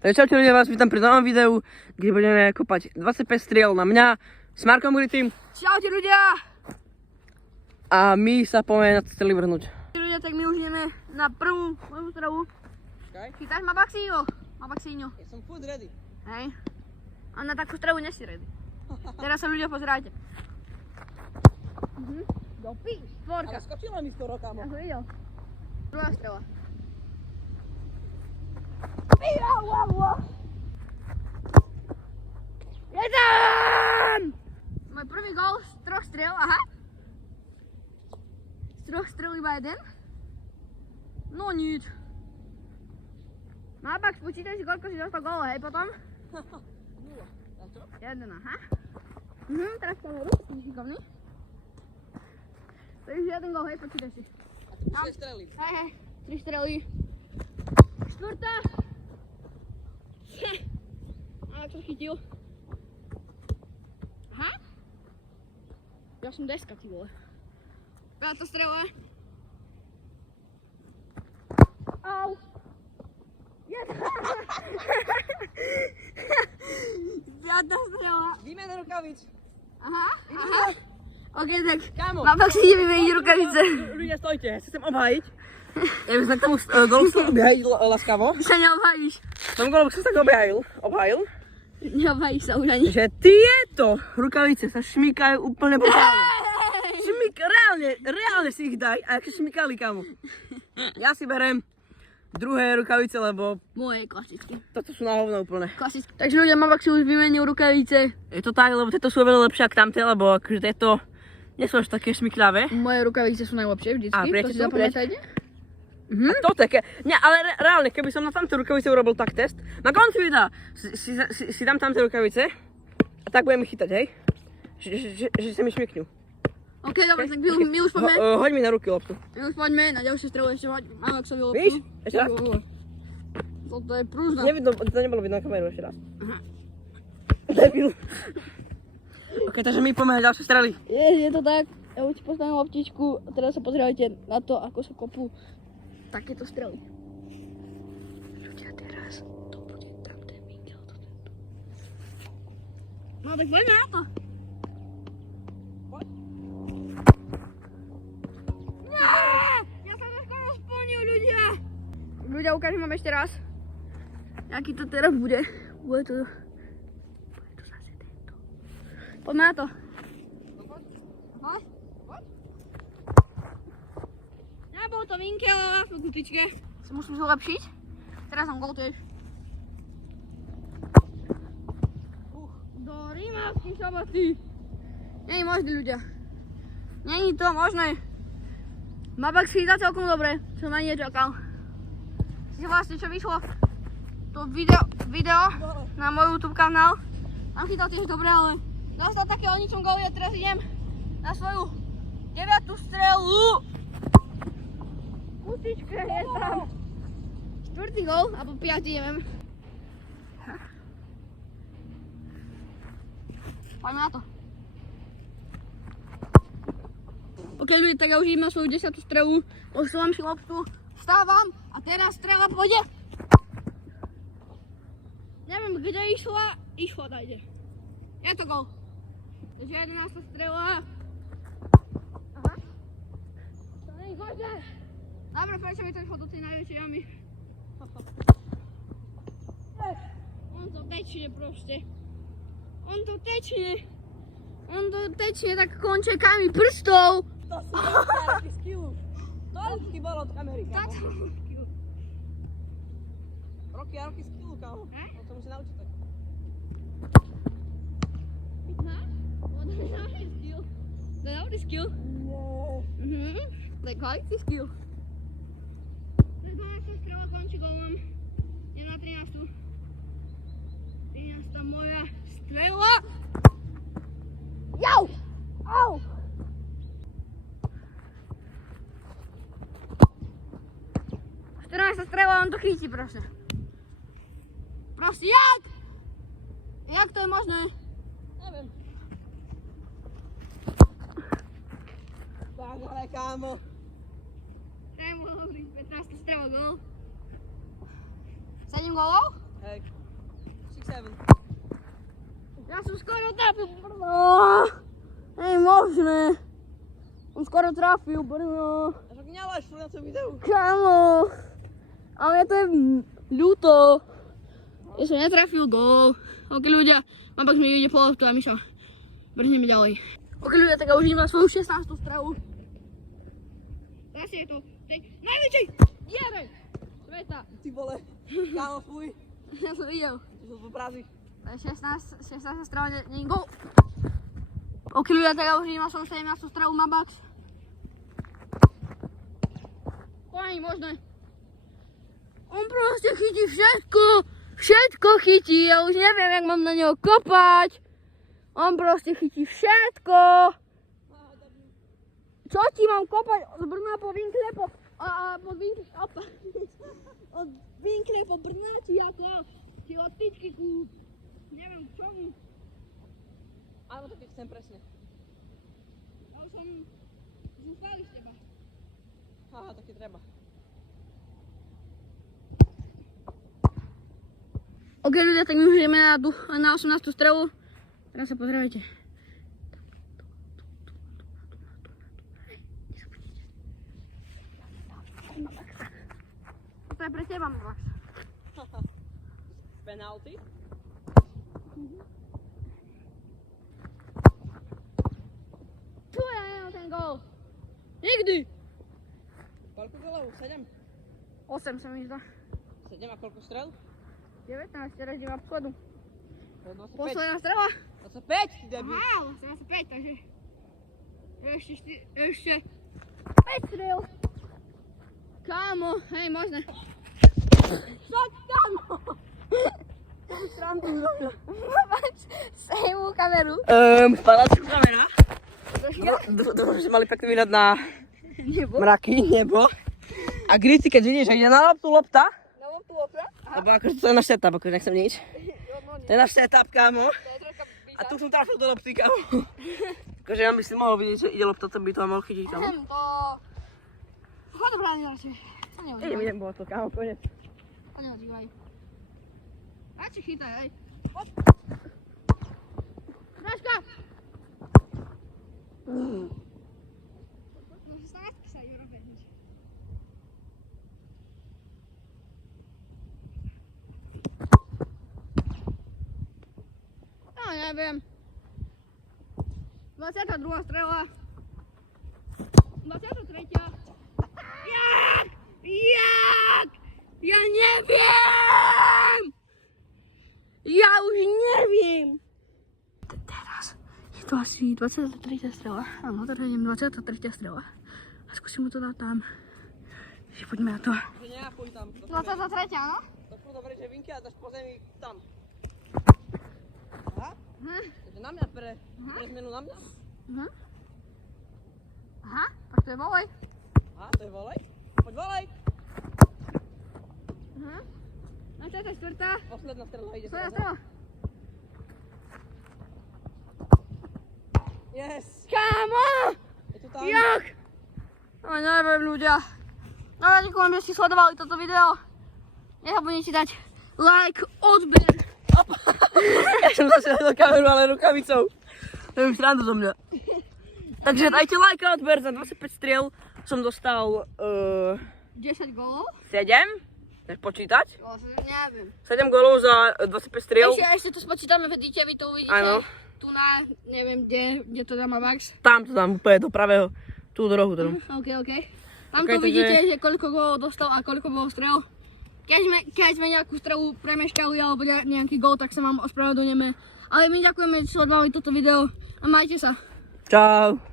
Takže čaute ľudia, vás vítam pri novom videu, kde budeme kopať 25 striel na mňa s Markom Gritým. Čaute ľudia! A my sa poďme na to celý vrhnúť. Ľudia, tak my už ideme na prvú moju stravu. Chytáš ma Baxíňo? Ja som food ready. Hej. A na takú stravu nesi ready. Teraz sa ľudia pozerajte. Dopí, štvorka. Ale skočila mi skoro, kámo. Ja som videl. Druhá strava. Jedem! Môj prvý gól z 3 striel, aha. Z 3 striel iba jeden. No nič. No a Bax, počítaj si, koľko si dostal gólov, hej, potom? 0. A čo? 1, aha. Teraz kameru, si šikovný. To je už jeden gól, hej, počítaj si. A tu 6 strely. Hej, 3 strely. Štvrtá. Ale čo chytil? Aha. Ja som deska, ty vole. 5. strela. Au. Piatá strela. Výmena rukavic. Aha. Ok, tak. Kámo. Mám fakt si ide vymeniť rukavice. Ľudia, stojte, ja sa chcem obhájiť. Ja by som k tomu golu chcel obhájiť láskavo. Ty sa neobhajíš. V tom golu by som sa tak obhájil. Neobhajíš sa už ani. Že tieto rukavice sa šmýkajú úplne brutálne. Reálne si ich daj, a aké šmykali, kámo. Ja si berem druhé rukavice, lebo Moje klasické. toto sú na hovno úplne. Klasické. Takže ľudia, Mavak si už vymenil rukavice. Je to tak, lebo tieto sú veľa lepšie ako tamté, lebo akože tieto nie sú až také šmyklavé. Moje rukavice sú najlepšie vždycky. A To prečo si sú? zapamätajte. A to také, nie, ale reálne, keby som na tamté rukavice urobil tak test, na konci videa si dám tamté rukavice a tak budem ich chytať, hej? Že sa mi šmyknú. OK, dobre, tak my už poďme. Hoď mi na ruky loptu. My už poďme na ďalšiu strelu, ešte hoď Mavaksovi loptu. Víš? Ešte raz? Toto je prúžna. Nevidno, to nebolo vidno na kameru, ešte raz. Debil. OK, takže my poďme na ďalšie strely. Je to tak. Ja už ti postavím loptičku a teraz sa pozerajte na to, ako sa kopú takéto strely. Ľudia, teraz to bude tam ten Miguel. No tak poďme na to. Ja sa to skoro splnil, ľudia. Ľudia, ukážem vám ešte raz. Aký to teraz bude. Bude to zase tento. Poďme na to. Poď. Nebol to Minkel, ale na kutičke. Si musím zlepšiť. Teraz som gol tiež. Do Rímavských Soboty. Není možné, ľudia. Není to možné. Mavak si chytá celkom dobre, som ani nečakal. Si vlastne čo vyšlo to video na môj YouTube kanál. Tam chytal tiež dobre, ale dostal také o ničom góly a teraz idem na svoju 9. strelu. Kutičke je tam. 4. gól, alebo 5, neviem. Poďme na to. Ok, ľudia, tak ja už idem na svoju 10. strelu. Posúvam si loptu, vstávam a teraz strela pôjde. Neviem, kde išla, dajde. Je to gól. Takže 11. strela. Aha. To nie je možné. Dobre, prečo mi to išlo do tej najväčšej jamy? On to tečne proste. On to tečne tak končekami prstov. To sú veľké skillu. Toľky bolo od kamery, kámo. Roky a roky skillu, kámo. On sa musí naučiť tak. To je dobrý skill. To je kvalitný skill. To je 12. strela, končí gólom. Je na 13. 13. moja strela. Jau! Au! Strela, on to chytí proste. Proste jak? Jak to je možné? Neviem. Ale kámo. Daj mu hovoriť, 15 strel gól. 7 gólov? Hej. Ja som skoro trafil, brno. Hej, možné. Som skoro trafil, brno. A však neláš na tom videu. Kamo. Ale to je ľúto. Ja som netrafil gól. Ok ľudia, Mabax mi ide po loptu a my sa brhneme ďalej. Ok ľudia, tak ja už idem na svoju 16. stravu. Teraz je to tej najväčšej diere sveta. Ty vole, kámo, fuj. Ja som videl. To sú prázy. 16 strava, nie gól. Ok ľudia, tak ja už idem na svoju 17. stravu Mabax. To nie je možné. On proste chytí všetko. Všetko chytí, ja už neviem, jak mám na neho kopať. On proste chytí všetko. Čo ti mám kopať? Z Brna po Vinkle po... po Vinkle... Od Vinkle po Brna ti ako... Ti od tyčky ku... Neviem k čomu. Áno, to keď chcem presne. Ale som... Zúfali z teba. Aha, také treba. Ok ľudia, tak my už ideme na 18. stravu. Teraz sa pozdravujte. To je pre teba, Mabax. Penalty? Čo ja nemám ten gól? Nikdy! Koľko golov? 7? 8 sa mi zdá. 7 a koľko strel? 19, teraz idem obchodu. To je 25. Posledná strela? 25, ty debil. Á, 25, takže... Ešte 5 strel. Kámo, hej, možné. Však kámo! Mabax, sej mu kameru. Spadla tu kamera. Dúfam, že mali pekný výhľad na mraky, nebo. A Grity, keď vidíš, že ide na loptu lopta, Na loptu lopta? lebo akože to je náš setup, akože nechcem nič. To je náš setup, kámo. To je troška A tu som trafil do lopty, kámo. Akože ja by si mohol vidieť, že ide lopta, to by to mohol chytiť, kámo. To... Chod bráni radšej. To neodývaj. Idem, bolo to, kámo, konec. To neodývaj. Radšej chytaj, hej. Hop. Dražka! No, 16 sa idú robiť. No, neviem. 22. strela. 23. Jak? Jak? Ja neviem! Ja už neviem! Teraz je to asi 23. strela. Áno, teraz idem 23. strela. A skúsim mu to dať tam. Takže poďme na to. Že nejakuj tam. 23. áno? To sú dobre, že vinky a dáš po zemi tam. Aha. Takže na mňa pre zmenu na mňa. Aha, tak to je volej. Aha, to je volej. Poď volej. Aha. A čo je tá štvrtá? Posledná strela ide. Posledná strela. Yes. Kámo! Je to tam. Jak? No neviem ľudia. No ja ďakujem, že ste sledovali toto video. Nezabudnite dať like, odber. Ja som zase do kameru, ale rukavicou. To je srandu zo mňa. Takže dajte like a odber, za 25 striel som dostal 10 gólov? 7. Chceš počítať? Neviem. 7 gólov za 25 striel. Ešte to spočítame, vidíte, vy to uvidíte. Áno. Tu na, neviem kde to dá Mabax. Tam to dám úplne do pravého, tú do rohu. Tam. Ok. Tam Okay, to vidíte, že koľko gólov dostal a koľko bol strel. Keď sme nejakú strelu premeškali alebo nejaký gól, tak sa vám ospravedlňujeme. Ale my ďakujeme, že sledovali toto video a majte sa. Čau.